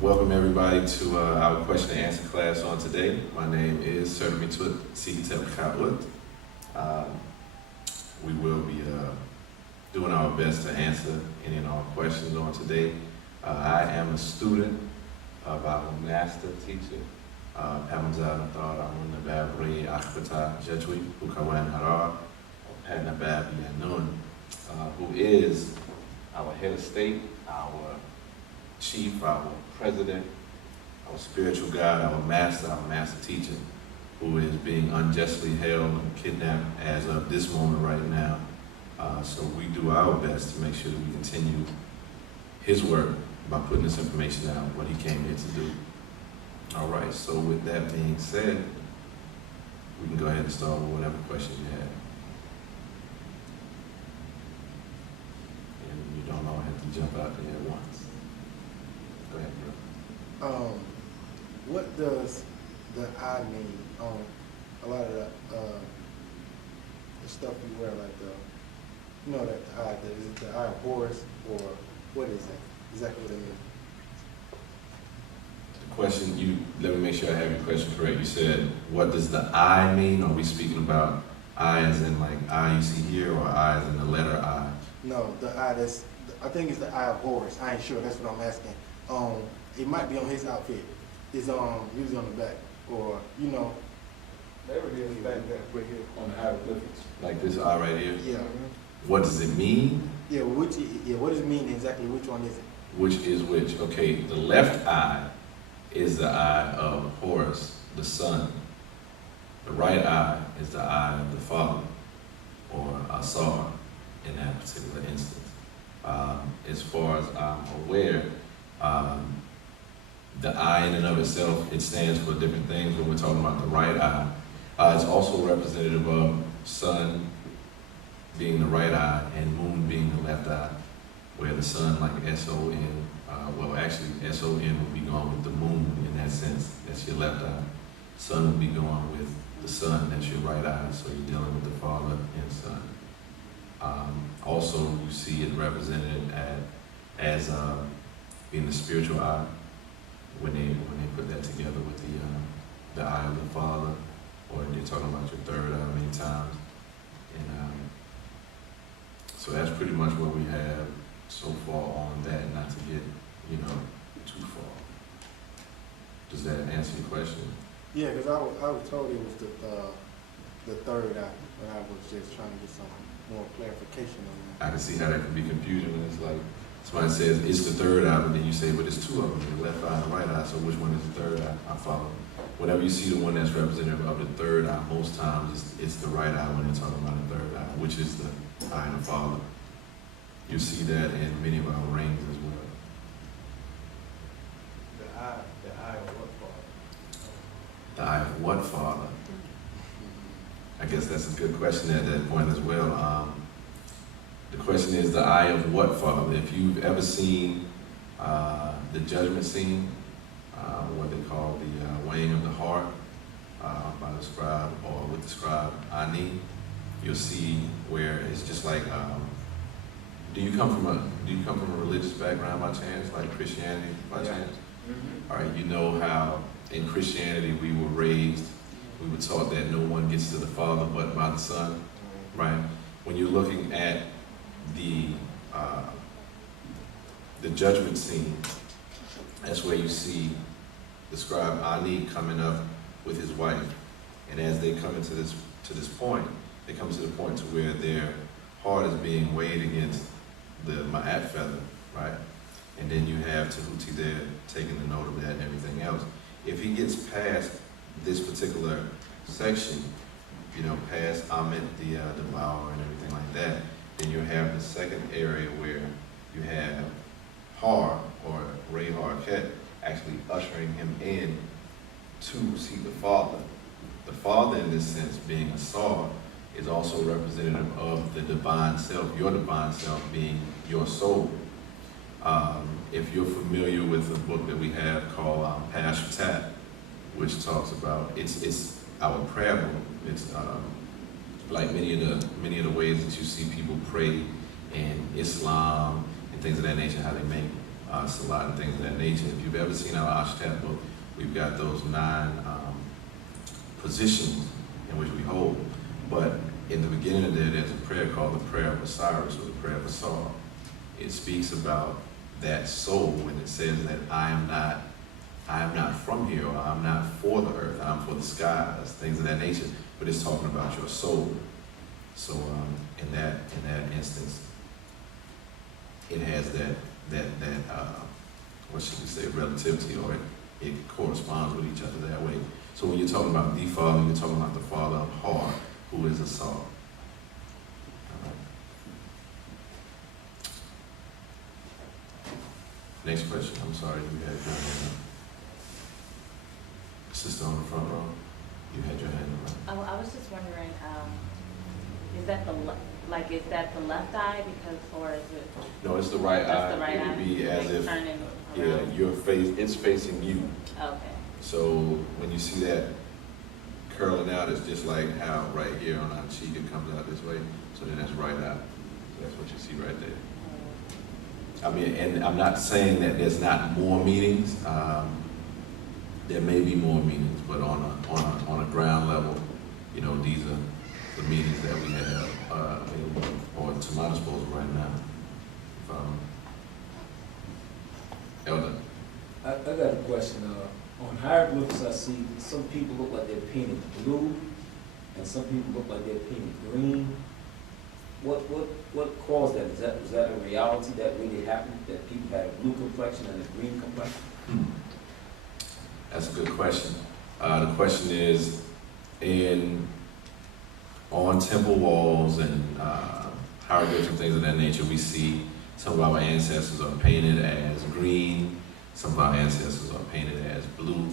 Welcome everybody to our question and answer class on today. My name is Sermitut Sikitep Kawut. We will be doing our best to answer any and all questions on today. I am a student of our master teacher, Wu-Sabat, Wu-nuwaupu, Jetui, Ukawan Harar, Patnabab Yanun, who is our head of state, our chief, our president, our spiritual guide, our master teacher, who is being unjustly held and kidnapped as of this moment right now. So we do our best to make sure that we continue his work by putting this information out, what he came here to do. All right, so with that being said, we can go ahead and start with whatever question you have. And you don't all have to jump out there at once. Go ahead, bro. What does the eye mean on a lot of the stuff you wear, like that the eye, is it the Eye of Horus, or what is it? Exactly what it means. The question, let me make sure I have your question correct. You said, what does the I mean? Are we speaking about I as in like I you see here, or I as in the letter I? No, the eye I think it's the Eye of Horus. I ain't sure, that's what I'm asking. It might be on his outfit. It's usually on the back, or There it is back there, right here on the hieroglyphics. Like this I right here? yeah. What does it mean? Yeah, what does it mean exactly? Which one is it? Which is which? Okay, the left eye is the eye of Horus, the sun. The right eye is the eye of the Father, or Asar in that particular instance. As far as I'm aware, the eye in and of itself, it stands for different things. When we're talking about the right eye, it's also representative of sun being the right eye and moon being the left eye, where the sun, like S-O-N, well actually S-O-N would be going with the moon in that sense, that's your left eye. Sun would be going with the sun, that's your right eye, so you're dealing with the Father and Son. Also, you see it represented as being the spiritual eye, when they put that together with the eye of the Father, or they're talking about your third eye many times. And so that's pretty much what we have so far on that, not to get, too far. Does that answer your question? Yeah, because I was told it was the third eye, but I was just trying to get some more clarification on that. I can see how that could be confusing when it's like, somebody says it's the third eye, but then you say, but it's two of them, the left eye and the right eye, so which one is the third eye? I follow. Whenever you see the one that's representative of the third eye, most times it's the right eye when they're talking about the third eye, which is the eye of the Father. You see that in many of our rings as well. The eye of what part? The eye of what Father? I guess that's a good question at that point as well. The question is the eye of what Father? If you've ever seen the judgment scene, what they call the weighing of the heart by the scribe, or with the scribe Ani, you'll see where it's just like, do you come from a religious background by chance, like Christianity by chance? Mm-hmm. All right, you know how in Christianity we were taught that no one gets to the Father but by the Son, right? When you're looking at the judgment scene, that's where you see the scribe Ani coming up with his wife, and as they come to this point, they come to the point to where their heart is being weighed against the ma'at feather, right? And then you have Tahuti there taking the note of that and everything else. If he gets past this particular section, past Amit, the devourer and everything like that, then you have the second area where you have Har, or Ray Harket, actually ushering him in to see the Father. The Father, in this sense, being a Sar, is also representative of the divine self, your divine self being your soul. If you're familiar with a book that we have called Pashtat, which talks about, it's our prayer book. It's like many of the ways that you see people pray in Islam and things of that nature, how they make salat and things of that nature. If you've ever seen our Ashtat book, we've got those 9 positions in which we hold. But in the beginning of there, there's a prayer called the Prayer of Osiris, or the Prayer of Asar. It speaks about that soul when it says that I am not from here, or I'm not for the earth, I'm for the skies, things of that nature. But it's talking about your soul. So in that instance, it has that what should we say, relativity, or it corresponds with each other that way. So when you're talking about the Father, you're talking about the Father of HAARP, who is Asar. Next question. I'm sorry, you had your hand up. Sister on the front row, you had your hand up. Oh, I was just wondering, is that the left eye, because, or is it? No, it's the right That's eye. the right It eye? would be as Like if, turning yeah, around? it's facing you. Okay. So when you see that curling out, it's just like how right here on our cheek it comes out this way. So then that's right eye. That's what you see right there. I mean, and I'm not saying that there's not more meanings. There may be more meanings, but on a ground level, you know, these are the meanings that we have available, or to my disposal right now. Elder. I got a question. On hieroglyphics, I see some people look like they're painted blue, and some people look like they're painted green. What caused that? Is that a reality that really happened? That people had a blue complexion and a green complexion? That's a good question. The question is, on temple walls and hieroglyphics and things of that nature, we see some of our ancestors are painted as green, some of our ancestors are painted as blue,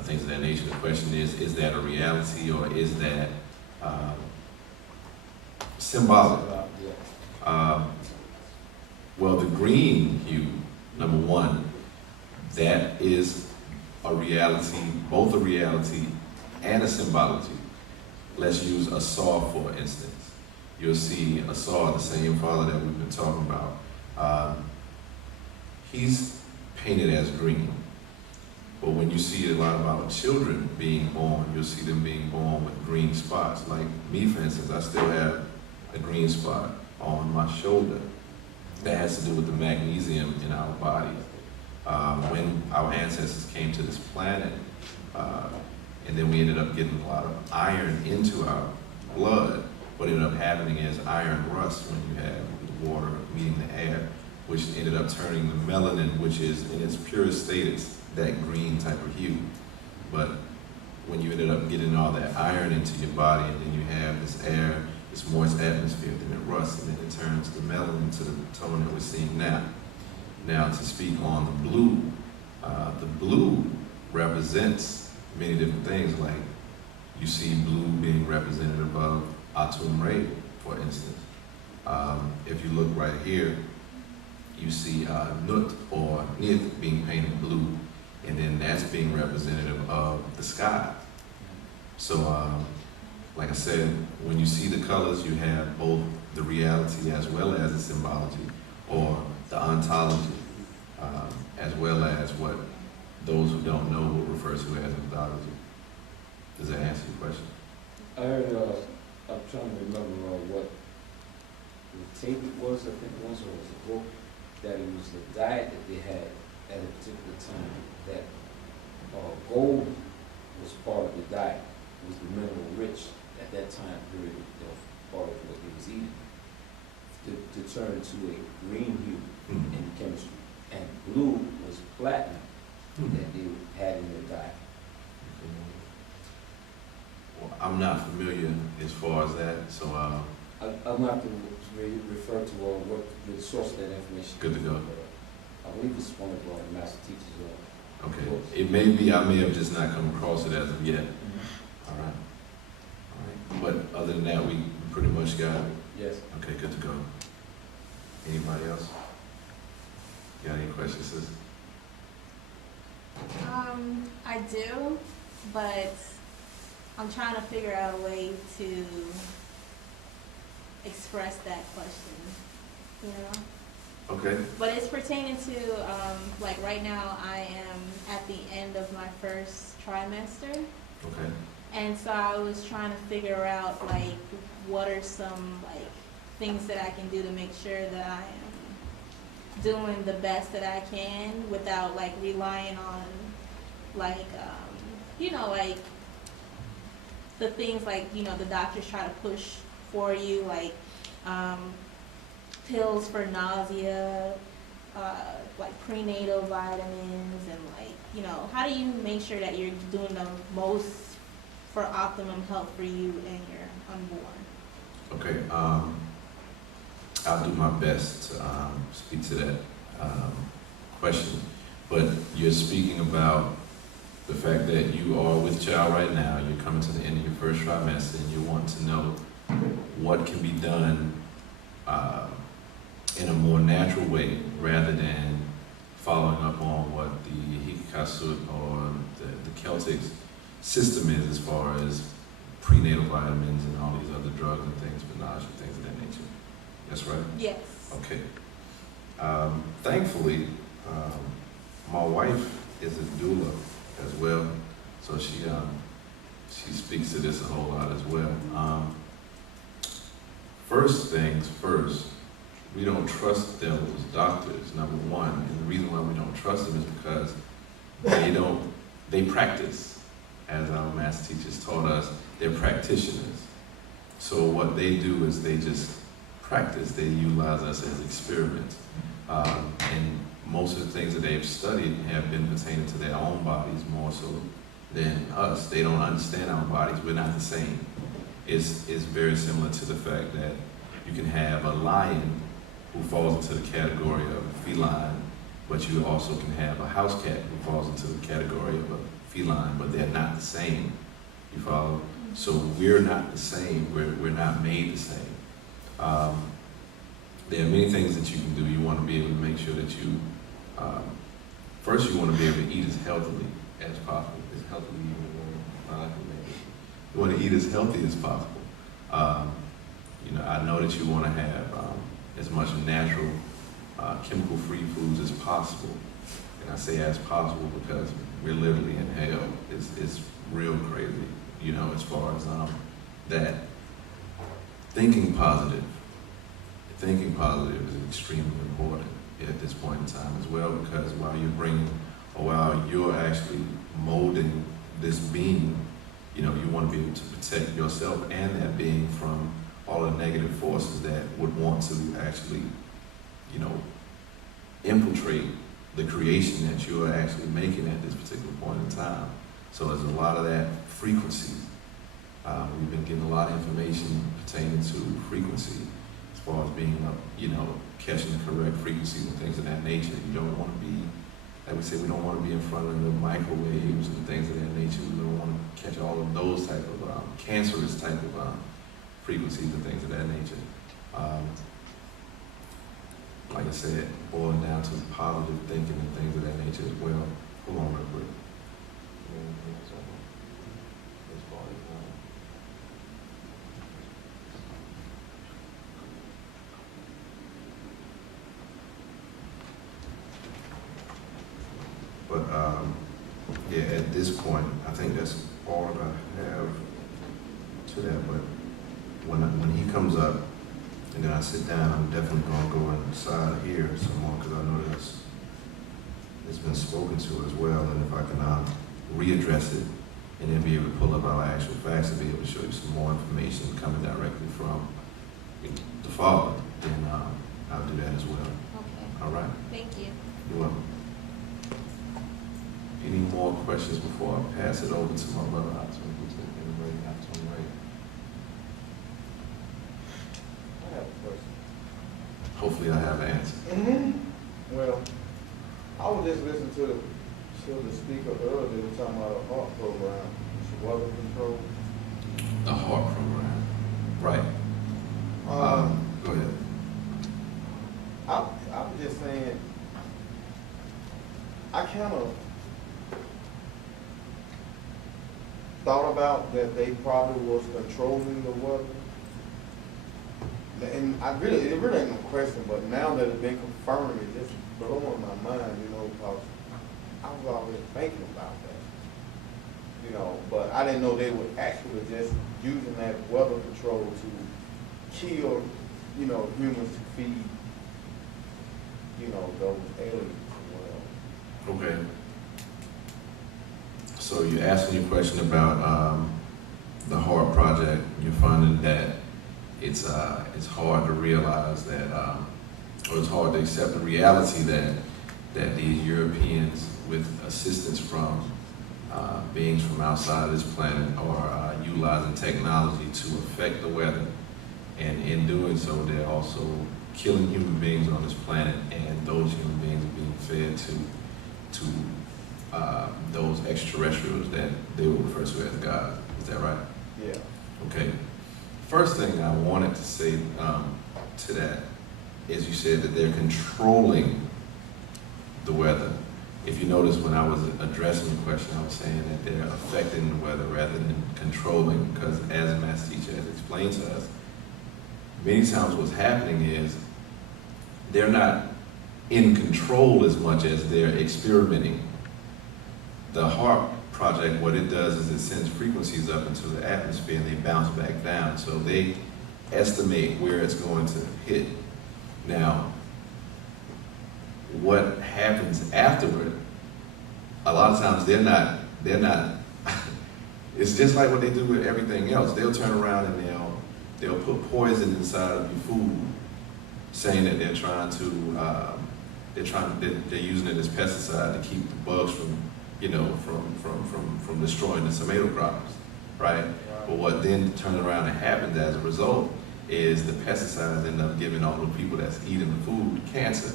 things of that nature. The question is that a reality, or is that symbolic? Well, the green hue, number one, that is a reality, both a reality and a symbology. Let's use Asar for instance. You'll see Asar, the same father that we've been talking about. He's painted as green. But when you see a lot of our children being born, you'll see them being born with green spots. Like me, for instance, I still have a green spot on my shoulder. That has to do with the magnesium in our body. When our ancestors came to this planet, and then we ended up getting a lot of iron into our blood, what ended up happening is iron rust when you have the water meeting the air, which ended up turning the melanin, which is in its purest state, it's that green type of hue. But when you ended up getting all that iron into your body, and then you have this air, this moist atmosphere, then it rusts, and then it turns the melanin to the tone that we're seeing now. Now, to speak on the blue represents many different things, like you see blue being representative of Atum Re, for instance. If you look right here, you see Nut or Nith being painted blue, and then that's being representative of the sky. So, like I said, when you see the colors, you have both the reality as well as the symbology, or the ontology, as well as what those who don't know will refer to as mythology. Does that answer your question? I heard, I'm trying to remember what the tape it was, I think once, or it was a book, that it was the diet that they had at a particular time, that gold was part of the diet. It was the mineral rich at that time period, part of what they was eating, to turn to a green hue in chemistry. And blue was platinum that they had in their diet. Well, I'm not familiar as far as that, so I'm going to have to refer to what the source of that information. Good to go. I believe it's one of our master teachers. okay. It may be, I may have just not come across it as of yet. All right. But other than that, we pretty much got it. Yes. Okay, good to go. Anybody else? Got any questions, sis? I do, but I'm trying to figure out a way to express that question, you know? Okay, But it's pertaining to, like right now, I am at the end of my first trimester. okay. And so I was trying to figure out like what are some like things that I can do to make sure that I am doing the best that I can without like relying on like you know, like the things like, you know, the doctors try to push for you, like pills for nausea, like prenatal vitamins, and like, you know, how do you make sure that you're doing the most for optimum health for you and your unborn? Okay, I'll do my best to speak to that question. But you're speaking about the fact that you are with child right now, you're coming to the end of your first trimester, and you want to know what can be done in a more natural way rather than following up on what the Hikikasut or the Celtic system is as far as prenatal vitamins and all these other drugs and things, menage and things of that nature. That's right? Yes. Okay. Thankfully, my wife is a doula as well, so she speaks to this a whole lot as well. First things first, we don't trust them as doctors, number one, and the reason why we don't trust them is because they practice. As our master teachers taught us, they're practitioners. So what they do is they just practice, they utilize us as experiments. And most of the things that they've studied have been pertaining to their own bodies more so than us. They don't understand our bodies, we're not the same. It's very similar to the fact that you can have a lion who falls into the category of feline, but you also can have a house cat who falls into the category of a feline, but they're not the same. You follow? So we're not the same. We're not made the same. There are many things that you can do. You want to be able to make sure that you, first you want to be able to eat as healthily as possible. As healthily, you want to eat as healthy as possible. You know, I know that you want to have as much natural, chemical-free foods as possible. And I say as possible because we're literally in hell. It's real crazy, you know, as far as that. Thinking positive is extremely important at this point in time as well, because while you're actually molding this being, you know, you want to be able to protect yourself and that being from all the negative forces that would want to actually, you know, infiltrate the creation that you're actually making at this particular point in time. So there's a lot of that frequency. We've been getting a lot of information pertaining to frequency as far as being, you know, catching the correct frequencies and things of that nature. You don't want to be, like we say, we don't want to be in front of the microwaves and things of that nature. We don't want to catch all of those type of cancerous type of frequencies and things of that nature. Like I said, boiling down to positive thinking and things of that nature as well. Hold on real quick. But yeah, at this point, I think that's all that I have to that. But when he comes up, and then I sit down, I'm definitely going to go inside here some more because I know it's been spoken to as well. And if I can readdress it and then be able to pull up our actual facts and be able to show you some more information coming directly from the Father, then I'll do that as well. Okay. All right? Thank you. You're welcome. Any more questions before I pass it over to my brother? I have a question. Hopefully I have an answer. Well, I was just listening to the speaker earlier, they were talking about a HAARP program, weather control. The HAARP program. Right. Go ahead. I was just saying, I kind of thought about that they probably was controlling the weather. And it really ain't no question, but now that it's been confirmed, it just blowing my mind, you know, because I was already thinking about that. You know, but I didn't know they were actually just using that weather control to kill, you know, humans to feed, you know, those aliens or whatever. Okay. So you're asking your question about the HAARP project. You're finding that it's hard to realize that, or it's hard to accept the reality that these Europeans, with assistance from beings from outside of this planet, are utilizing technology to affect the weather, and in doing so, they're also killing human beings on this planet, and those human beings are being fed to those extraterrestrials that they will refer to as God. Is that right? Yeah. Okay. First thing I wanted to say to that is, you said that they're controlling the weather. If you notice, when I was addressing the question, I was saying that they're affecting the weather rather than controlling, because as the master teacher has explained to us, many times what's happening is they're not in control as much as they're experimenting. The HAARP project, what it does is it sends frequencies up into the atmosphere and they bounce back down. So they estimate where it's going to hit. Now, what happens afterward, a lot of times they're not, it's just like what they do with everything else. They'll turn around and they'll put poison inside of your food, saying that they're using it as pesticide to keep the bugs from destroying the tomato crops, right? But what then turns around and happens as a result is the pesticides end up giving all the people that's eating the food cancer.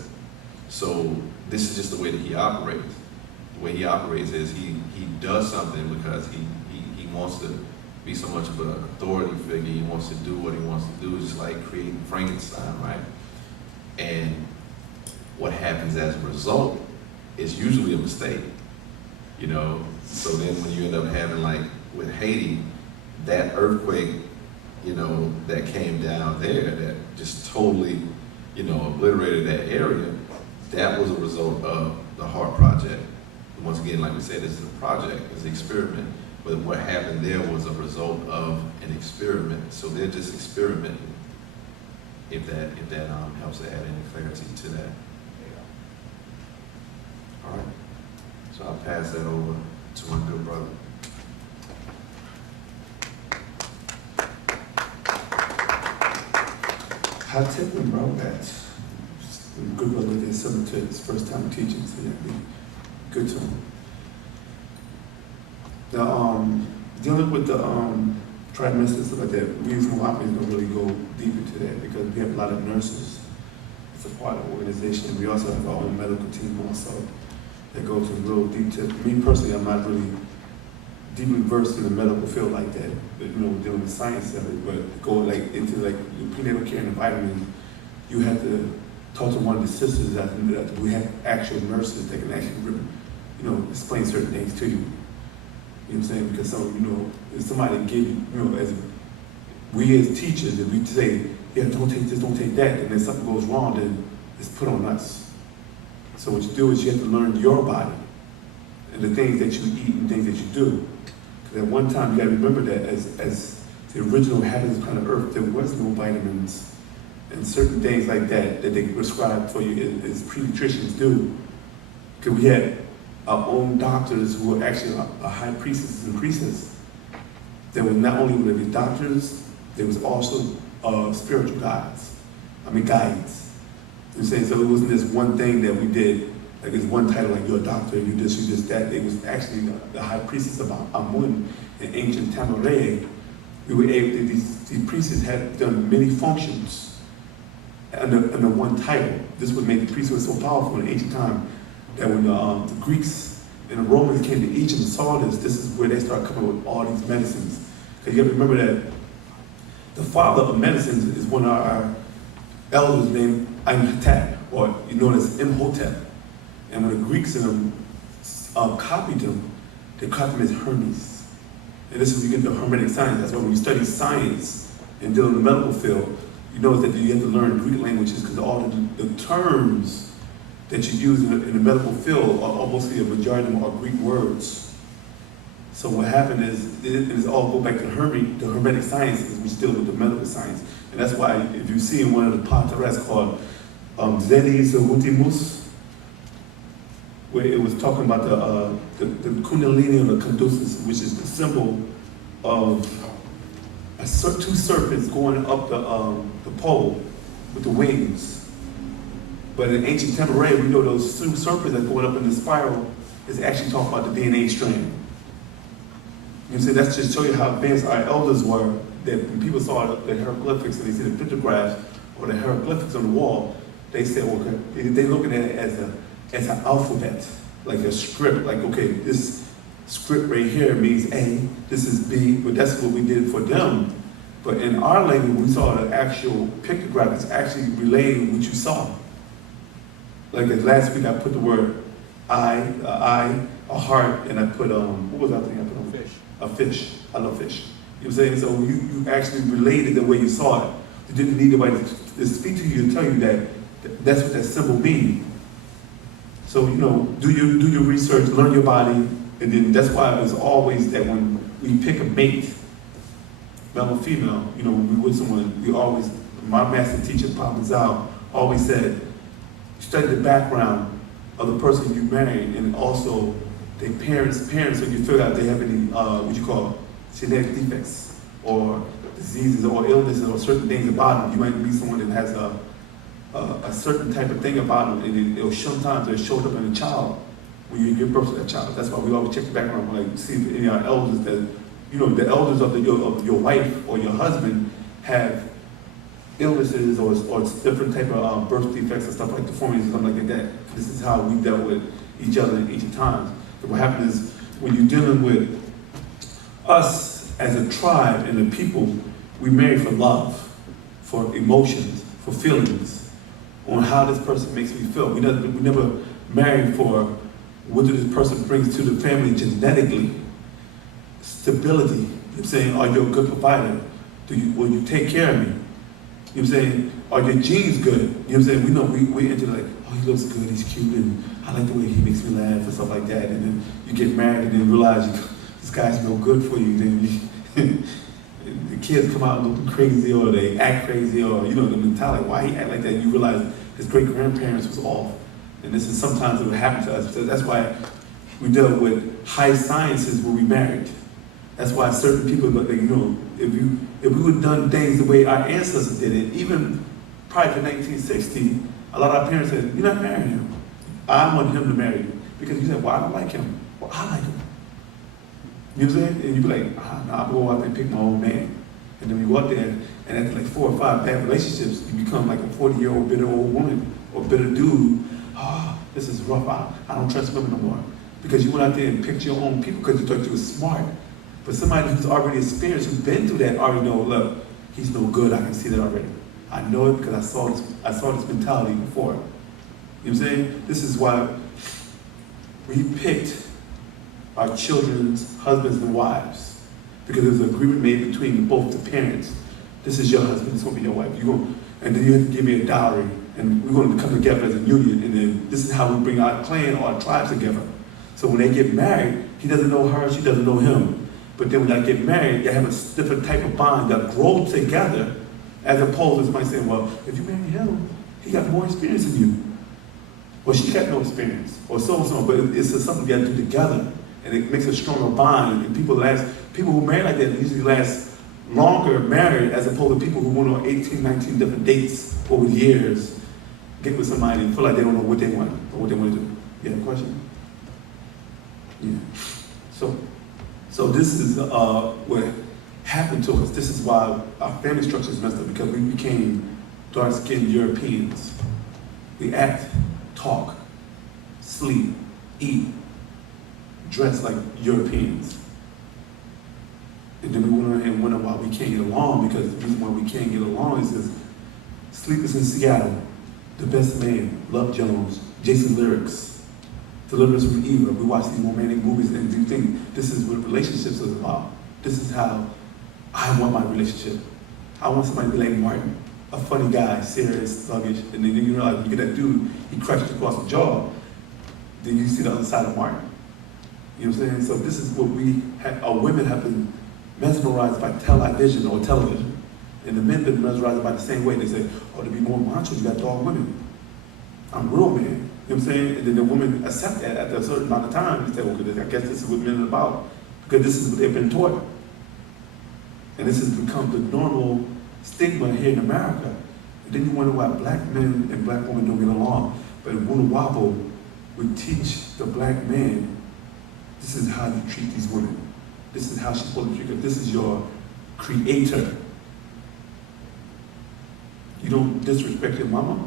So this is just the way that he operates. The way he operates is he does something because he wants to be so much of an authority figure. He wants to do what he wants to do, just like creating Frankenstein, right? And what happens as a result is usually a mistake, you know? So then when you end up having, like with Haiti, that earthquake, you know, that came down there that just totally, you know, obliterated that area, that was a result of the HAARP project. Once again, like we said, this is a project, it's an experiment. But what happened there was a result of an experiment. So they're just experimenting, if that helps to add any clarity to that. All right, so I'll pass that over to my good brother. I tell them, bro, that good brother did similar to his first time teaching, so that'd be good to him. Dealing with the trimester and stuff like that, we as Wu-nuwaupu don't really go deep into that because we have a lot of nurses. It's a part of the organization. We also have our own medical team also that goes in real deep to. Me personally, I'm not really deeply versed in the medical field like that, but, you know, dealing with science of it, but go like into like the prenatal care and the vitamins, you have to talk to one of the sisters that we have actual nurses that can actually, you know, explain certain things to you. You know what I'm saying? Because some, you know, if somebody give you, you know, as we as teachers, if we say, yeah, don't take this, don't take that, and then something goes wrong, then it's put on us. So what you do is you have to learn your body and the things that you eat and things that you do. Because at one time, you got to remember that as the original habitants of planet Earth, there was no vitamins and certain things like that that they prescribe for you as pediatricians do. Because we had our own doctors who were actually our high priestesses and priestesses. There was not only were there doctors, there was also spiritual guides. You know what I'm saying? So it wasn't this one thing that we did, like this one title, like you're a doctor, you this, you this, that. It was actually the high priestess of Amun in ancient Tamaray. We were able to, these priestesses had done many functions under one title. This would make the priesthood so powerful in ancient time that when the Greeks and the Romans came to Egypt and saw this is where they started coming up with all these medicines. Because you have to remember that the father of medicines is one of our elders named Imhotep, or known as Imhotep. And when the Greeks and them copied him, they copied him as Hermes. And this is where you get the Hermetic science. That's why when you study science and deal in the medical field, you notice that you have to learn Greek languages because all the terms that you use in the medical field are almost a majority of them are Greek words. So what happened is, it is all go back to the Hermetic sciences, which deal with the medical science. And that's why if you see in one of the Pantaras called Zenis or Utimus, where it was talking about the Kundalini or the Caduceus, which is the symbol of two serpents going up the pole with the wings. But in ancient Temporary, we know those two serpents that going up in the spiral is actually talking about the DNA strand. You see, that's just show you how advanced our elders were, that when people saw the hieroglyphics and they see the pictographs or the hieroglyphics on the wall, they said, okay, they looking at it as an alphabet, like a script, like, okay, this script right here means A, this is B, but that's what we did for them. But in our language, we saw the actual pictograph is actually relaying what you saw. Like last week, I put the word eye, a heart, and I put, what was that thing I put on? Fish. A fish. I love fish. You know what I'm saying? So you actually related the way you saw it. You didn't need anybody to speak to you and tell you that that's what that symbol means. So, you know, do your research, learn your body, and then that's why it's always that when we pick a mate, male or female, you know, when we're with someone, we always, my master teacher, Papa Zhao, always said, study the background of the person you married and also their parents, so you figure out if they have any, what you call genetic defects or diseases or illnesses or certain things about them. You might meet someone that has a certain type of thing about them, and it'll sometimes it shows up in a child when you give birth to that child. That's why we always check the background, like see if any of our elders that, you know, the elders of your wife or your husband have illnesses or different type of birth defects and stuff like deformities and something like that. This is how we dealt with each other in ancient times. So what happens is when you're dealing with us as a tribe and a people, we marry for love, for emotions, for feelings, on how this person makes me feel. We never marry for what this person brings to the family genetically. Stability. You know what I'm saying? Are you a good provider? Will you take care of me? You know what I'm saying? Are your genes good? You know what I'm saying? We know we into like, oh, he looks good, he's cute, and I like the way he makes me laugh and stuff like that. And then you get married and then realize this guy's no good for you. Then the kids come out looking crazy or they act crazy or, you know, the mentality, why he act like that? You realize his great-grandparents was off. And this is sometimes what happened to us. So that's why we dealt with high sciences when we married. That's why certain people, but you know, if we would have done things the way our ancestors did it, even prior to 1960, a lot of our parents said, you're not marrying him. I want him to marry you. Because you said, well, I don't like him. Well, I like him. You know what I'm saying? And you'd be like, I'll go out there and pick my own man. And then we go out there, and after like 4 or 5 bad relationships, you become like a 40-year-old bitter old woman or bitter dude. Oh, this is rough. I don't trust women no more. Because you went out there and picked your own people because you thought you were smart. But somebody who's already experienced, who's been through that, already know, look, he's no good. I can see that already. I know it because I saw this mentality before. You know what I'm saying? This is why we picked our children's husbands and wives, because there's an agreement made between both the parents. This is your husband, this is going to be your wife. And then you have to give me a dowry, and we're going to come together as a union, and then this is how we bring our clan or our tribe together. So when they get married, he doesn't know her, she doesn't know him. But then when they get married, they have a different type of bond that grow together, as opposed to somebody saying, well, if you marry him, he got more experience than you. Well, she got no experience, or so, but it's something you got to do together, and it makes a stronger bond. And people who marry like that usually last longer married, as opposed to people who went on 18, 19 different dates over years, get with somebody and feel like they don't know what they want or what they want to do. You have a question? Yeah. So this is what happened to us. This is why our family structure is messed up, because we became dark-skinned Europeans. We act, talk, sleep, eat, dress like Europeans. And then we went on and wonder why we can't get along, because the reason why we can't get along is because Sleepers in Seattle, The Best Man, Love Jones, Jason Lyrics, Deliverance from Evil. We watch these romantic movies and do think this is what relationships is about. This is how I want my relationship. I want somebody to be like Martin. a funny guy, serious, sluggish, and then you know, you get that dude, he crushed across the jaw, then you see the other side of Martin. You know what I'm saying? So this is what our women have been mesmerized by television or television. And the men have been mesmerized by the same way. They say, oh, to be more macho, you got dog women. I'm real man. You know what I'm saying? And then the women accept that after a certain amount of time. They say, okay, I guess this is what men are about. Because this is what they've been taught. And this has become the normal stigma here in America. And then you wonder why black men and black women don't get along. But Wu-nuwaupu would teach the black man, this is how you treat these women. This is how she's supposed to treat them. This is your creator. You don't disrespect your mama.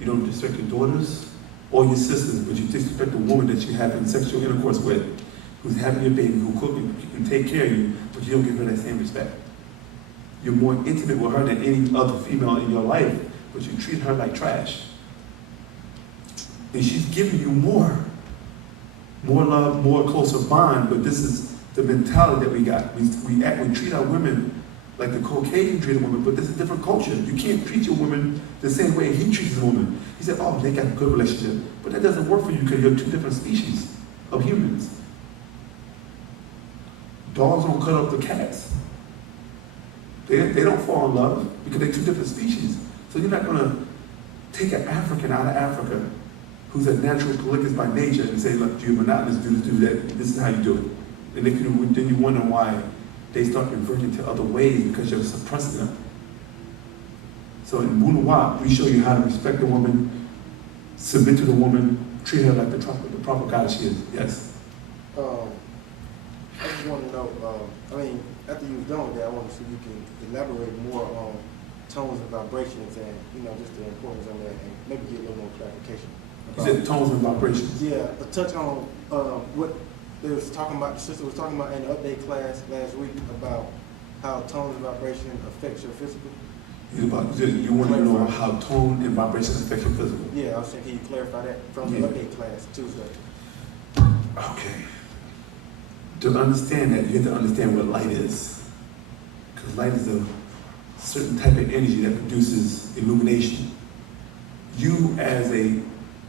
You don't disrespect your daughters or your sisters, but you disrespect the woman that you have in sexual intercourse with, who's having your baby, who cook and take care of you, but you don't give her that same respect. You're more intimate with her than any other female in your life, but you treat her like trash. And she's giving you more love, more closer bond, but this is the mentality that we got. We treat our women like the Caucasian treat a woman, but this is a different culture. You can't treat your woman the same way he treats his woman. He said, oh, they got a good relationship. But that doesn't work for you because you're two different species of humans. Dogs don't cut up the cats. They don't fall in love because they're two different species. So you're not gonna take an African out of Africa who's a natural polygamist by nature and say, look, you're monogamous, do this, do that, this is how you do it. And then you wonder why they start converting to other ways because you're suppressing them. So in Wu-nuwaupu, we show you how to respect the woman, submit to the woman, treat her like the proper goddess she is. Yes? I just want to know, after you've done with that, I want to see if you can elaborate more on tones and vibrations and, just the importance of that and maybe get a little more clarification. You said tones and vibrations. Yeah, a touch on what they was talking about, the sister was talking about in the update class last week about how tones and vibration affects your physical. You want to know how tone and vibration affect your physical? Yeah, I was saying, can you clarify that from the update class Tuesday? Okay. To understand that, you have to understand what light is. Because light is a certain type of energy that produces illumination. You as a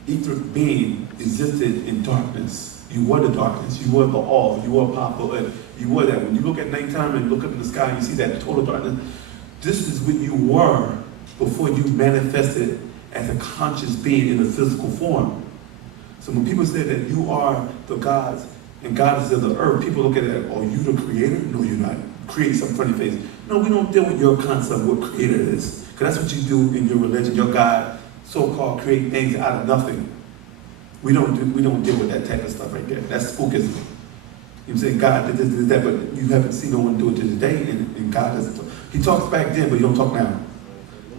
etheric being existed in darkness. You were the darkness, you were the all, you were powerful, you were that. When you look at nighttime and look up in the sky and you see that total darkness, this is what you were before you manifested as a conscious being in a physical form. So when people say that you are the gods and goddesses of the earth, people look at it, are you the creator? No, you're not. Create some funny face. No, we don't deal with your concept of what creator is. Because that's what you do in your religion. Your God so-called create things out of nothing. We don't deal with that type of stuff right there. That's spookism. You say God did this, did that, but you haven't seen no one do it to this day, and God doesn't talk. He talks back then, but he don't talk now.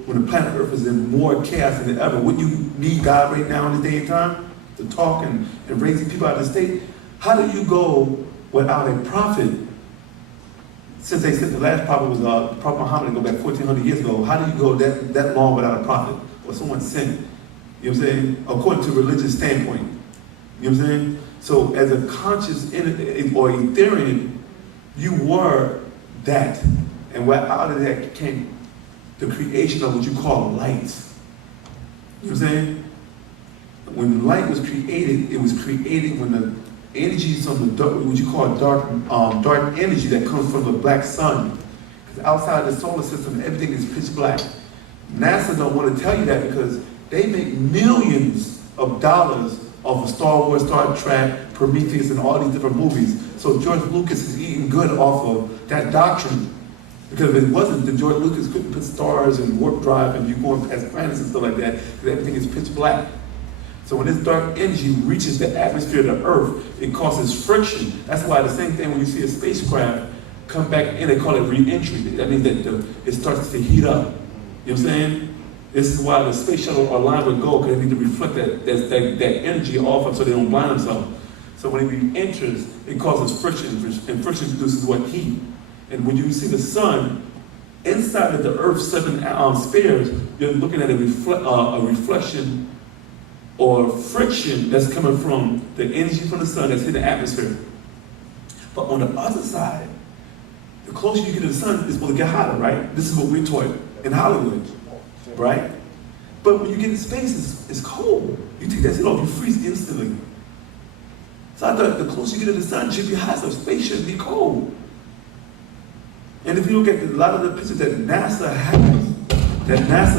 When the planet Earth is in more chaos than ever, wouldn't you need God right now in this day and time to talk and raise people out of the state? How do you go without a prophet? Since they said the last prophet was Prophet Muhammad, go back 1,400 years ago, how do you go that long without a prophet or someone sent? You know what I'm saying? According to religious standpoint. You know what I'm saying? So as a conscious or Ethereum, you were that. And out of that came the creation of what you call light. You know what I'm saying? When light was created, it was created when the energies from the dark, what you call dark energy that comes from the black sun. Because outside the solar system, everything is pitch black. NASA don't want to tell you that because they make millions of dollars off of Star Wars, Star Trek, Prometheus, and all these different movies. So George Lucas is eating good off of that doctrine. Because if it wasn't, then George Lucas couldn't put stars and warp drive and you going past planets and stuff like that, because everything is pitch black. So when this dark energy reaches the atmosphere of the Earth, it causes friction. That's why the same thing when you see a spacecraft come back in, they call it re-entry. That means that it starts to heat up. You know what I'm saying? This is why the space shuttle are lined with gold, because they need to reflect that energy off of so they don't blind themselves. So when it re-enters, it causes friction, and friction produces what? Heat. And when you see the sun, inside of the Earth's 7 spheres, you're looking at a reflection or friction that's coming from the energy from the sun that's in the atmosphere. But on the other side, the closer you get to the sun, it's supposed to get hotter, right? This is what we're taught in Hollywood. right? But when you get in space, it's cold. You take that shit off, you freeze instantly. So I thought the closer you get to the sun, it should be hot, so space shouldn't be cold. And if you look at a lot of the pictures that NASA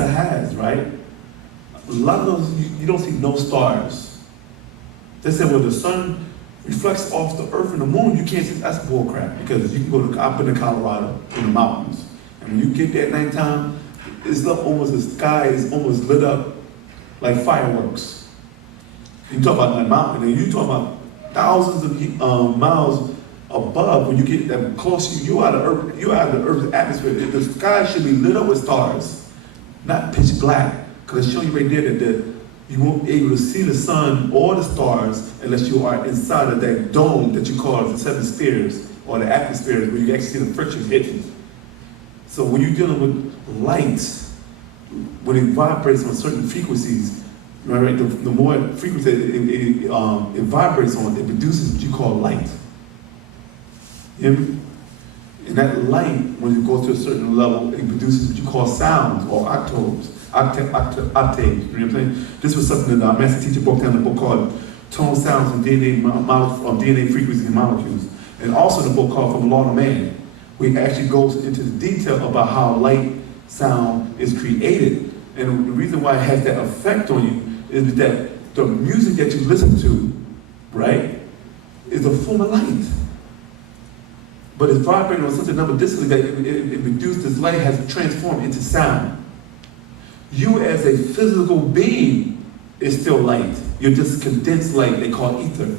has, right? A lot of those, you don't see no stars. They said, well, the sun reflects off the earth and the moon, you can't see, that's bull crap, because you can go to, I've been to Colorado, in the mountains, and when you get there at nighttime, it's up almost, the sky is almost lit up like fireworks. You talk about that mountain, and you talk about thousands of miles above, when you get that close, you out of Earth, you out of the Earth's atmosphere. The sky should be lit up with stars, not pitch black, because it's showing you right there that you won't be able to see the sun or the stars unless you are inside of that dome that you call the seven spheres, or the atmosphere, where you actually see the friction hitting. So when you're dealing with light, when it vibrates on certain frequencies, right, the more frequency it vibrates on, it produces what you call light. You hear me? And that light, when it goes to a certain level, it produces what you call sounds or octaves. You know what I'm saying? This was something that our master teacher broke down in a book called Tone, Sounds, and DNA Frequencies and Molecules. And also in a book called From Law to Man, where it actually goes into the detail about how light, sound is created. And the reason why it has that effect on you is that the music that you listen to, right, is a form of light. But it's vibrating on such a number distantly that it reduced, this light has transformed into sound. You as a physical being is still light. You're just condensed light they call ether.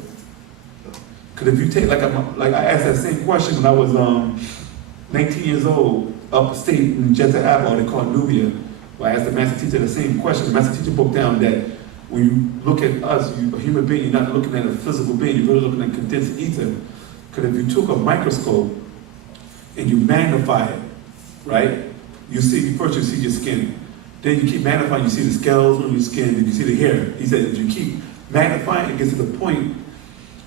Because if you take, like I asked that same question when I was 19 years old, upstate in Jetta Apple, they call it Nubia. Well, I asked the master teacher the same question. The master teacher broke down that when you look at us, a human being, you're not looking at a physical being, you're really looking at condensed ether. Because if you took a microscope and you magnify it, right? You see, first you see your skin. Then you keep magnifying, you see the scales on your skin, and you see the hair. He said if you keep magnifying, it gets to the point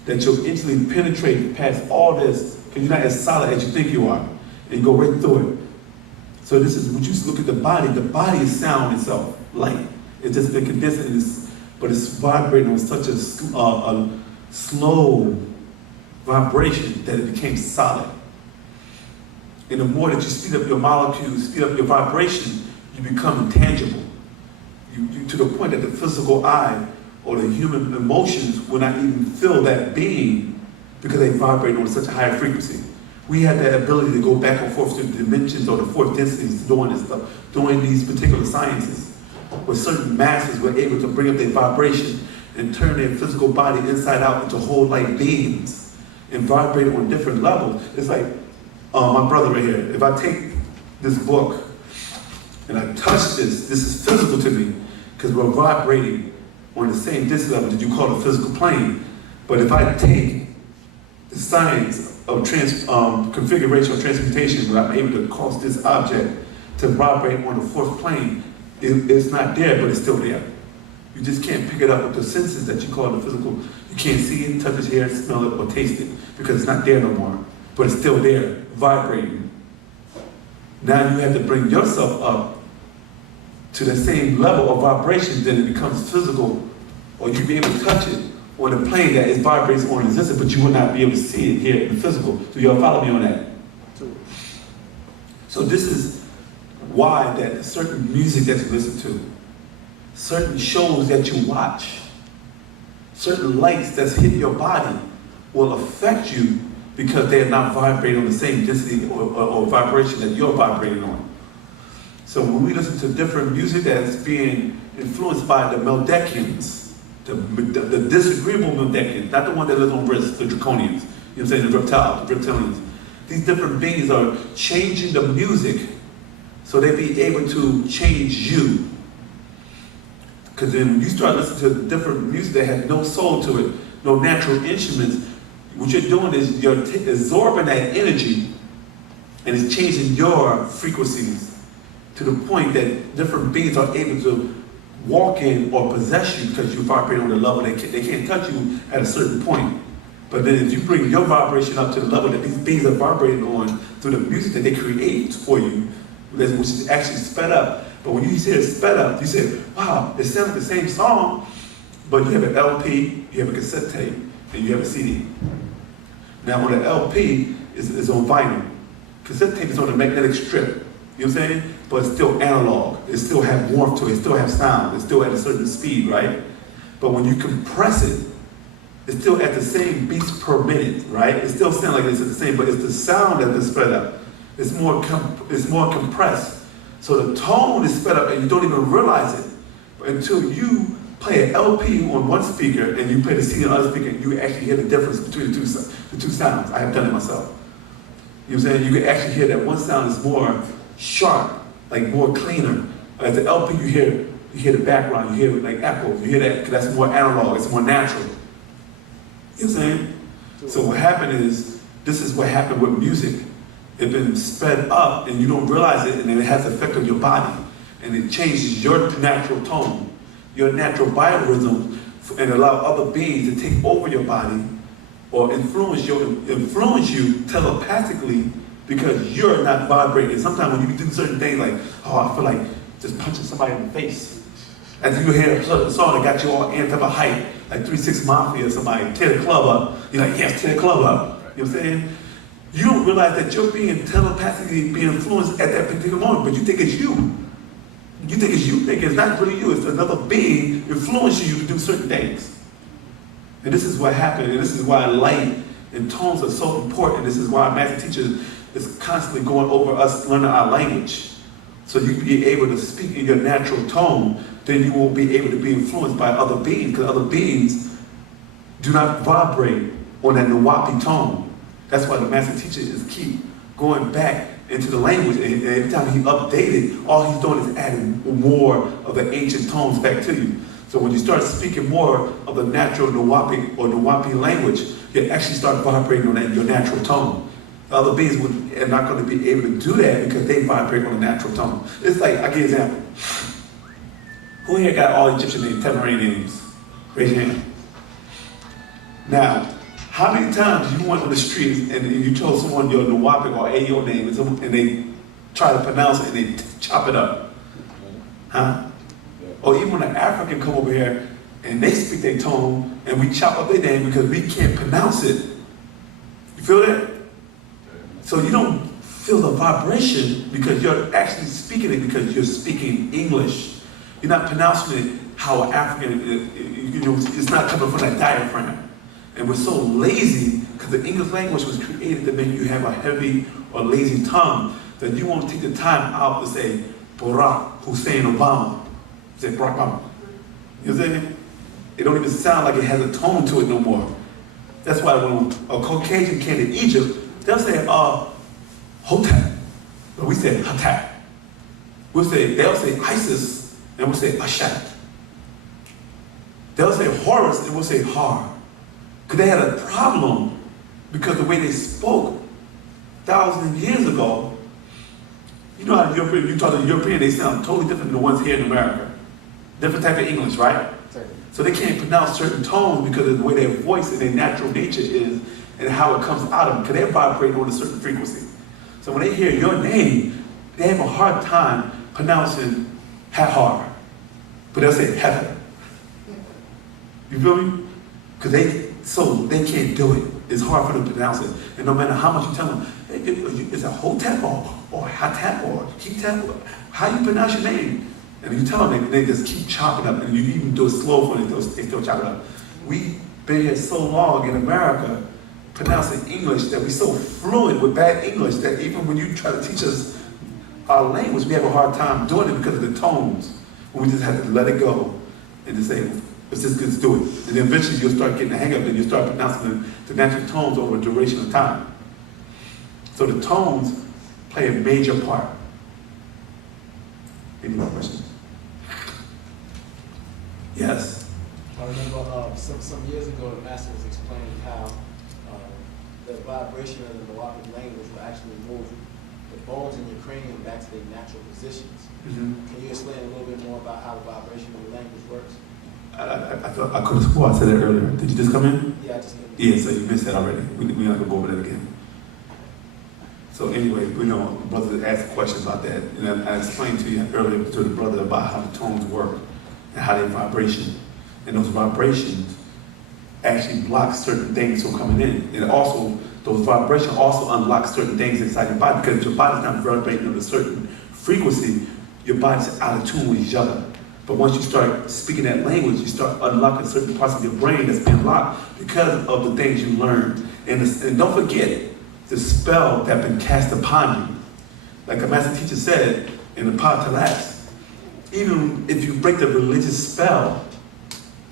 that you'll instantly penetrate past all this, because you're not as solid as you think you are. And you go right through it. So this is, when you look at the body is sound itself, light. It's just been condensed, but it's vibrating on such a slow vibration that it became solid. And the more that you speed up your molecules, speed up your vibration, you become intangible. You to the point that the physical eye or the human emotions will not even feel that being because they vibrate on such a higher frequency. We had that ability to go back and forth to the dimensions or the fourth densities doing this stuff, doing these particular sciences, where certain masters were able to bring up their vibration and turn their physical body inside out into whole light beings and vibrate on different levels. It's like my brother right here. If I take this book and I touch this is physical to me because we're vibrating on the same distance level that you call the physical plane. But if I take the science of configuration or transmutation, where I'm able to cause this object to vibrate on the fourth plane, it's not there, but it's still there. You just can't pick it up with the senses that you call the physical. You can't see it, touch it, hear it, smell it, or taste it, because it's not there no more. But it's still there, vibrating. Now you have to bring yourself up to the same level of vibration, then it becomes physical, or you be able to touch it on a plane that is vibrates on existence, but you will not be able to see it here in the physical. Do y'all follow me on that? So this is why that certain music that you listen to, certain shows that you watch, certain lights that's hit your body will affect you because they are not vibrating on the same density or vibration that you're vibrating on. So when we listen to different music that's being influenced by the Meldekians, the disagreeable Meldekians, not the one that lives on Risk, the Draconians, you know what I'm saying, the reptilians. These different beings are changing the music so they be able to change you. Because then when you start listening to different music that has no soul to it, no natural instruments, what you're doing is you're absorbing that energy and it's changing your frequencies to the point that different beings are able to walk in or possess you because you vibrate on the level they can't touch you at a certain point. But then if you bring your vibration up to the level that these beings are vibrating on through the music that they create for you, which is actually sped up, But when you hear it sped up, you say, wow, it sounds like the same song, but you have an LP, you have a cassette tape, and you have a CD. Now on the LP, it's on vinyl. Cassette tape is on a magnetic strip. You know what I'm saying? But it's still analog. It still has warmth to it. It still has sound. It's still at a certain speed, right? But when you compress it, it's still at the same beats per minute, right? It still sounds like it's at the same, but it's the sound that is sped up. It's more compressed. So the tone is sped up and you don't even realize it. But until you play an LP on one speaker and you play the CD on the other speaker, you actually hear the difference between the two sounds. I have done it myself. You know what I'm saying? You can actually hear that one sound is more sharp, like more cleaner. At the LP you hear the background, you hear like echo, you hear that because that's more analog, it's more natural. You know what I'm saying? So what happened is, this is what happened with music. It's been sped up and you don't realize it, and then it has an effect on your body. And it changes your natural tone, your natural biorhythms, and allow other beings to take over your body or influence you telepathically because you're not vibrating. Sometimes when you do certain things like, oh, I feel like just punching somebody in the face. As you hear a song that got you all amped up a hype, like 3 6 Mafia or somebody, tear the club up. You're like, yes, tear the club up. You know what I'm saying? You don't realize that you're being telepathically being influenced at that particular moment, but you think it's you. You think it's you thinking, it's not really you, it's another being influencing you to do certain things. And this is what happened, and this is why light and tones are so important. This is why our master teacher is constantly going over us learning our language. So you can be able to speak in your natural tone, then you won't be able to be influenced by other beings, because other beings do not vibrate on that Wu-nuwaupu tone. That's why the master teacher is keep going back into the language, and every time he updated, all he's doing is adding more of the ancient tones back to you. So when you start speaking more of the natural Wu-nuwaupu or Wu-nuwaupu language, you actually start vibrating on that, your natural tone. The other beings are not going to be able to do that because they vibrate on a natural tone. It's like, I'll give you an example. Who here got all Egyptian names, Temerane names? Raise your hand. Now, how many times you went on the street and you told someone your Wu-nuwaupu or Ayo name and they try to pronounce it and they chop it up? Huh? Or even when an African come over here and they speak their tone and we chop up their name because we can't pronounce it. You feel that? So you don't feel the vibration because you're actually speaking it because you're speaking English. You're not pronouncing it how an African, it's not coming from that diaphragm. And we're so lazy because the English language was created to make you have a heavy or lazy tongue that you won't take the time out to say Barack Hussein Obama. Say Barack Obama. You know what I'm saying? It don't even sound like it has a tone to it no more. That's why when a Caucasian came to Egypt, they'll say Hotep, but we say Hatap. They'll say Isis, and we'll say Ashat. They'll say Horus, and we'll say Har. Because they had a problem because the way they spoke thousands of years ago, you know how you talk to European, they sound totally different than the ones here in America. Different type of English, right? So they can't pronounce certain tones because of the way their voice and their natural nature is and how it comes out of them, because they're vibrating on a certain frequency. So when they hear your name, they have a hard time pronouncing HAARP, but they'll say Heather. You feel me? Because they can't do it. It's hard for them to pronounce it. And no matter how much you tell them, hey, is it Hotep or Hatap or Kitep? How you pronounce your name? And you tell them, they just keep chopping up, and you even do it slow for them, they still chop it up. We've been here so long in America pronouncing English that we're so fluent with bad English that even when you try to teach us our language, we have a hard time doing it because of the tones. We just have to let it go and just say, let's just do it. And then eventually you'll start getting the hang of it and you'll start pronouncing the natural tones over a duration of time. So the tones play a major part. Any more questions? Yes. I remember some years ago the master was explaining how the vibration of the Wu-nuwaupu language will actually move the bones in your cranium back to their natural positions. Mm-hmm. Can you explain a little bit more about how the vibration of the language works? I could have swore I said it earlier. Did you just come in? Yeah, I just did. Yeah, so you missed that already. We're not going to go over that again. So anyway, we know the brother asked a question about that, and I explained to you earlier to the brother about how the tones work and how they vibration, and those vibrations actually block certain things from coming in, and also those vibrations also unlock certain things inside your body, because your body's not vibrating at a certain frequency, your body's out of tune with each other. But once you start speaking that language, you start unlocking certain parts of your brain that's been locked because of the things you learned. And don't forget the spell that's been cast upon you. Like the master teacher said in the Pt.1, even if you break the religious spell,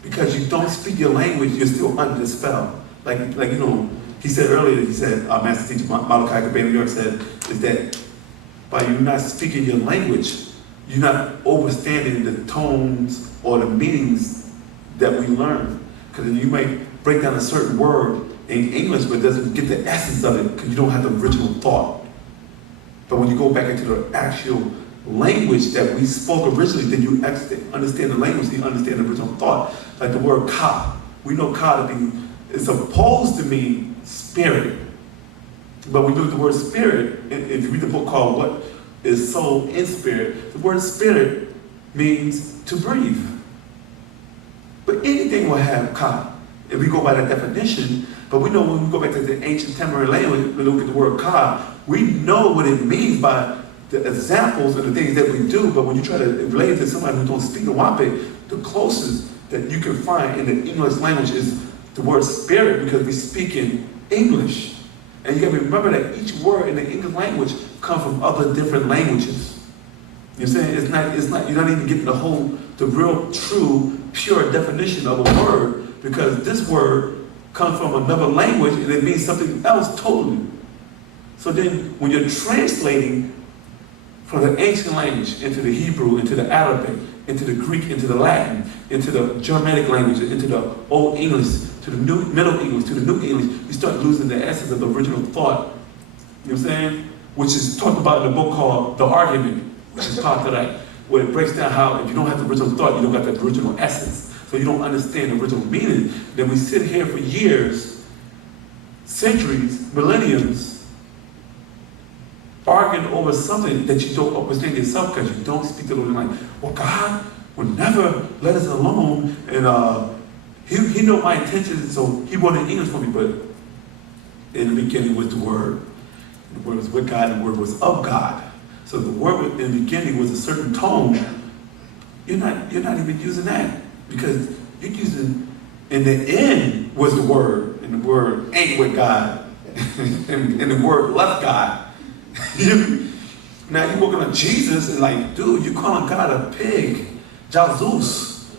because you don't speak your language, you're still under the spell. Like you know, he said earlier, he said, our master teacher, Malachi Kabay, New York, said, is that by you not speaking your language, you're not understanding the tones or the meanings that we learn. Because you might break down a certain word in English, but it doesn't get the essence of it because you don't have the original thought. But when you go back into the actual language that we spoke originally, then you understand the language, you understand the original thought. Like the word ka. We know ka to be, it's supposed to mean spirit. But when you look at the word spirit, if you read the book called What is Soul in Spirit, the word spirit means to breathe. But anything will have ka, if we go by that definition. But we know when we go back to the ancient Tamil language, we look at the word ka, we know what it means by the examples and the things that we do. But when you try to relate it to somebody who don't speak Wu-Nuwaupu, the closest that you can find in the English language is the word spirit, because we speak in English. And you got to remember that each word in the English language comes from other different languages. You know what I'm saying? It's not, you're not even getting the real, true, pure definition of a word, because this word comes from another language and it means something else totally. So then when you're translating from the ancient language into the Hebrew, into the Arabic, into the Greek, into the Latin, into the Germanic language, into the Old English, to the New Middle English, to the New English, you start losing the essence of the original thought. You know what I'm saying? Which is talked about in a book called The Argument, which is Pt.1, where it breaks down how if you don't have the original thought, you don't got the original essence. So you don't understand the original meaning. Then we sit here for years, centuries, millenniums, arguing over something that you don't understand yourself because you don't speak the Lord language. Well, God would never let us alone, and He knew my intentions, so He wanted English for me. But in the beginning was the Word. The Word was with God, and the Word was of God. So the Word in the beginning was a certain tone. You're not even using that, because you're using, in the end was the Word, and the Word ain't with God, and the Word left God. Now you're working on Jesus, and like, dude, you calling God a pig, Jesus,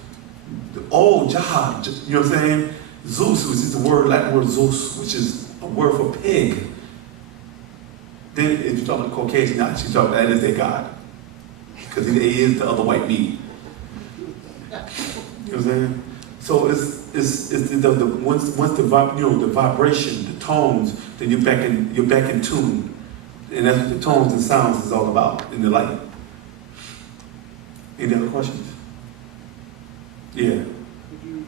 the old Jah, you know what I'm saying? Zeus, which is the word, Latin word Zeus, which is a word for pig. Then if you're talking to Caucasian, now she's talking, that is their God, because he is the other white meat. You know what I'm saying? So it's the once the the vibration, the tones, then you're back in tune. And that's what the tones and sounds is all about in the light. Any other questions? Yeah. Could you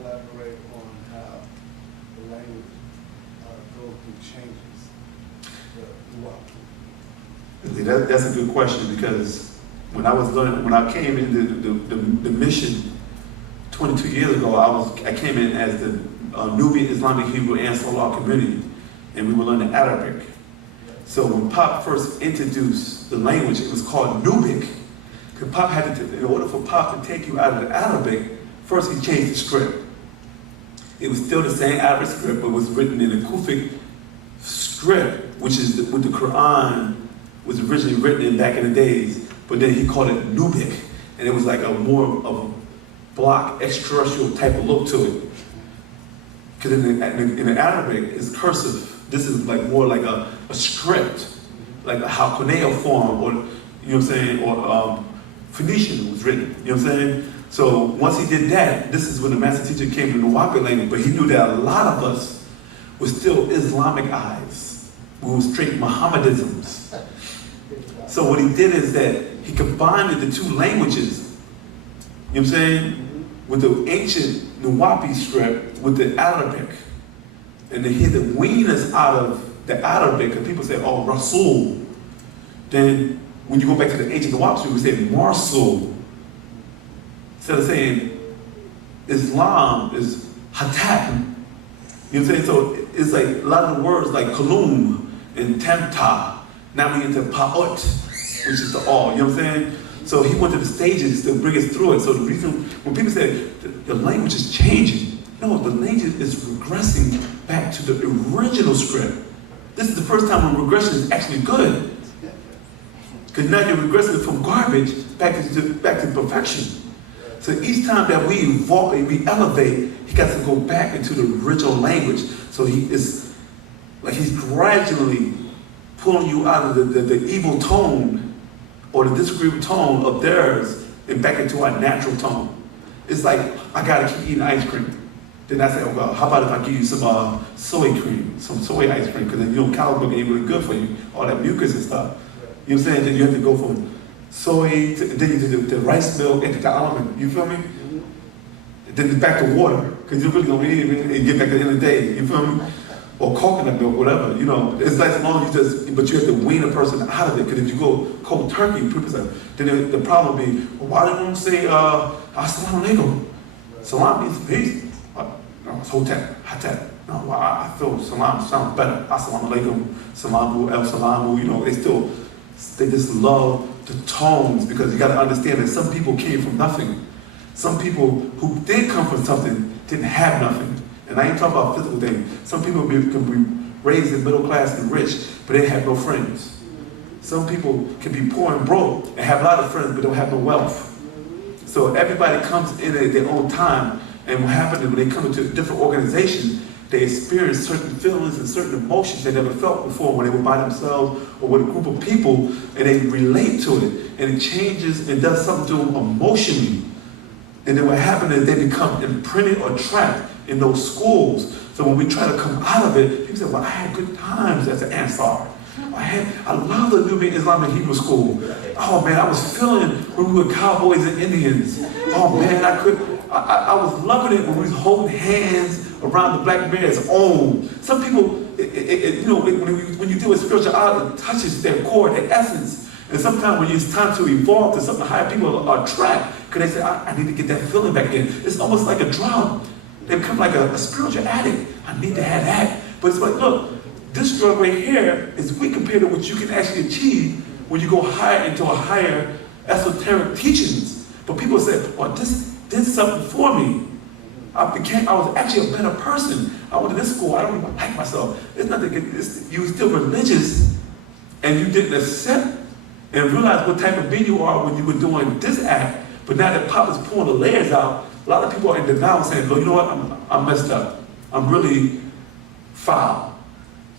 elaborate on how the language goes through changes? That's a good question, because when I was learning, when I came into the mission 22 years ago, I came in as the Nubian Islamic Hebrew and Salah community, and we were learning Arabic. So when Pop first introduced the language, it was called Nubic. Because Pop had to, in order for Pop to take you out of the Arabic, first he changed the script. It was still the same Arabic script, but it was written in a Kufic script, which is what the Quran was originally written in back in the days. But then he called it Nubic, and it was like a more of a block extraterrestrial type of look to it. Because in the Arabic, it's cursive. This is like more like a script, like how cuneiform, or you know what I'm saying, or Phoenician was written. You know what I'm saying? So once he did that, this is when the master teacher came to the Wu-Nuwaupu language. But he knew that a lot of us were still Islamic eyes. We were straight Mohammedisms. So what he did is that he combined the two languages. You know what I'm saying? With the ancient Wu-Nuwaupu script with the Arabic. and they hear the wean us out of the outer bit, because people say, oh, Rasul. Then when you go back to the ancient Wu-Sabat, we say Marsul. Instead of saying Islam is Hatat. You know what I'm saying? So it's like a lot of the words like Kulum and Temta. Now we into Pa'ut, which is the all. You know what I'm saying? So he went to the stages to bring us through it. So the reason, when people say the language is changing, no, the language is regressing back to the original script. This is the first time when regression is actually good. Because now you're regressing from garbage back to perfection. So each time that we evolve and we elevate, he got to go back into the original language. So he's gradually pulling you out of the evil tone or the disagreeable tone of theirs and back into our natural tone. It's like, I gotta keep eating ice cream. Then I say, oh, well, how about if I give you some soy cream, some soy ice cream, because then cowbell ain't really good for you, all that mucus and stuff. You know what I'm saying? Then you have to go from soy, then you do the rice milk, and the almond, you feel me? Then back to water, because you're really gonna eat it and get back at the end of the day, you feel me? Or coconut milk, whatever, you know. It's like as long as but you have to wean a person out of it, because if you go cold turkey, people say, then the problem would be, well, why don't you say, assalamu alaikum? Salam means peace. No, it's Hotep. No, I feel salam sounds better. Assalamu alaikum, salamu, el salamu, you know, they just love the tones, because you got to understand that some people came from nothing. Some people who did come from something didn't have nothing. And I ain't talking about physical things. Some people can be raised in middle class and rich, but they have no friends. Some people can be poor and broke and have a lot of friends, but don't have no wealth. So everybody comes in at their own time. And what happened is when they come into a different organization, they experience certain feelings and certain emotions they never felt before when they were by themselves or with a group of people, and they relate to it, and it changes and does something to them emotionally. And then what happened is they become imprinted or trapped in those schools. So when we try to come out of it, people say, well, I had good times as an Ansar. I love the Nubian Islamic Hebrew School. Oh man, I was feeling when we were cowboys and Indians. Oh man, I was loving it when we was holding hands around the black bear's own. Some people, you know, when you deal with spirituality, it touches their core, their essence. And sometimes when it's time to evolve to something higher, people are trapped because they say, I need to get that feeling back again. It's almost like a drug. They become like a spiritual addict. I need to have that. But it's like, look, this drug right here is weak compared to what you can actually achieve when you go higher into a higher esoteric teachings. But people say, well, this did something for me. I was actually a better person. I went to this school, I don't even like myself. It's not that you were still religious and you didn't accept and realize what type of being you are when you were doing this act. But now that Pop is pulling the layers out, a lot of people are in denial saying, well, you know what, I'm messed up. I'm really foul.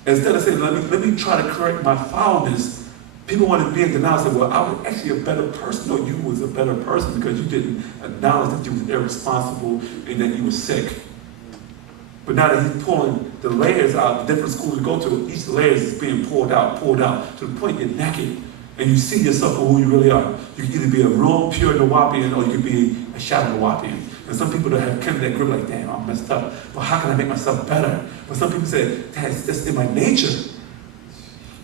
Instead of saying, let me try to correct my foulness, people want to be in denial and say, well, I was actually a better person. No, you was a better person because you didn't acknowledge that you was irresponsible and that you were sick. But now that he's pulling the layers out, the different schools you go to, each layer is being pulled out, to the point you're naked. And you see yourself for who you really are. You can either be a real pure Nuwaupian or you can be a shadow Nuwaupian. And some people that have kind of that grip like, damn, I'm messed up. But how can I make myself better? But some people say, that's in my nature.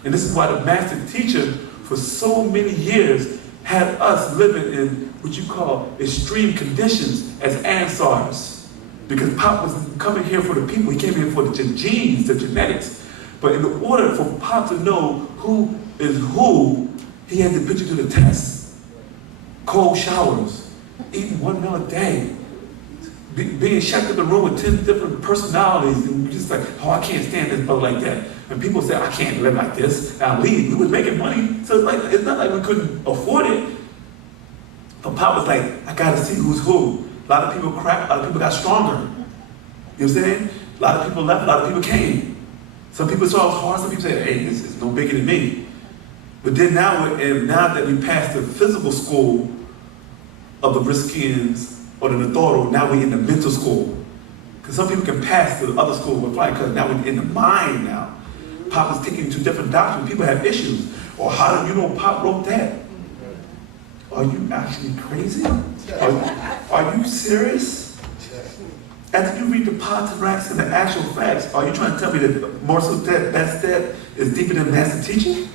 And this is why the master teacher, for so many years, had us living in what you call extreme conditions as Ansars. Because Pop was coming here for the people. He came here for the genes, the genetics. But in order for Pop to know who is who, he had to put you to the test. Cold showers, eating 1 meal a day, being checked in the room with 10 different personalities, and you're just like, oh, I can't stand this brother like that. And people say, I can't live like this, and I leave. We was making money, so it's not like we couldn't afford it. But Pop was like, I gotta see who's who. A lot of people cracked, a lot of people got stronger. You know what I'm saying? A lot of people left, a lot of people came. Some people saw it was hard, some people said, hey, this is no bigger than me. But then now that we passed the physical school of the Riskians or the Nathoro, now we're in the mental school. Because some people can pass to the other school with flight, because now we're in the mind now. Pop is taking 2 different doctrines. People have issues. Or how do you know Pop wrote that? Are you actually crazy? Are you serious? After you read the Patriarchs and the actual facts, are you trying to tell me that Morsutet Bastet is deeper than master teaching?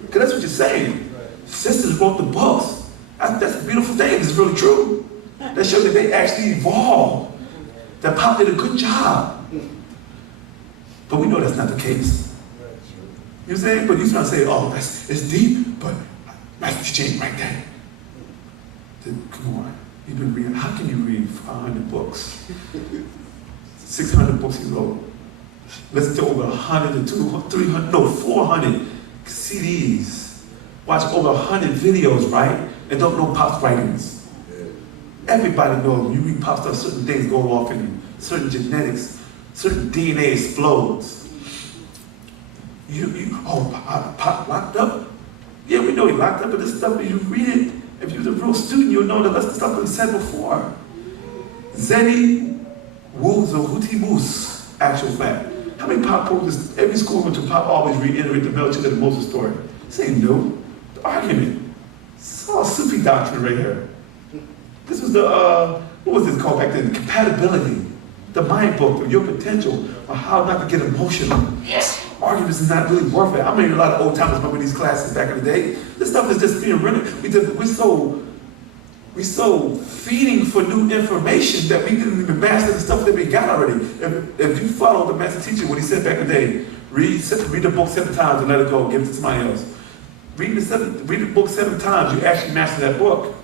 Because that's what you're saying. Sisters wrote the books. That's a beautiful thing. It's really true. That shows that they actually evolved. That Pop did a good job. But we know that's not the case. You know what I'm saying? But you're trying to say, oh, it's deep, but master teaching ain't right there. Come on. You've been reading, how can you read 500 books? 600 books he wrote. Listen to over 100 to 200, 300, no, 400 CDs. Watch over 100 videos, right? And don't know Pop's writings. Everybody knows when you read Pop stuff, certain things go off in you. Certain genetics, certain DNA explodes. Pop locked up? Yeah, we know he locked up, but this stuff, when you read it, if you're a real student, you'll know that that's the stuff that was said before. Zeddy Wu-Sabat, actual fact. How many Pop quotes, every school went to Pop always reiterate the Melchizedek and the Moses story. This ain't new. The argument. It's all Sufi doctrine right here. This was the, what was this called back then? Compatibility. The mind book of your potential, of how not to get emotional. Yes. Arguments is not really worth it. I mean, a lot of old timers remember these classes back in the day. This stuff is just being written. We're so feeding for new information that we didn't even master the stuff that we got already. If you follow the master teacher, what he said back in the day, read the book 7 times and let it go, give it to somebody else. Read the book 7 times, you actually master that book.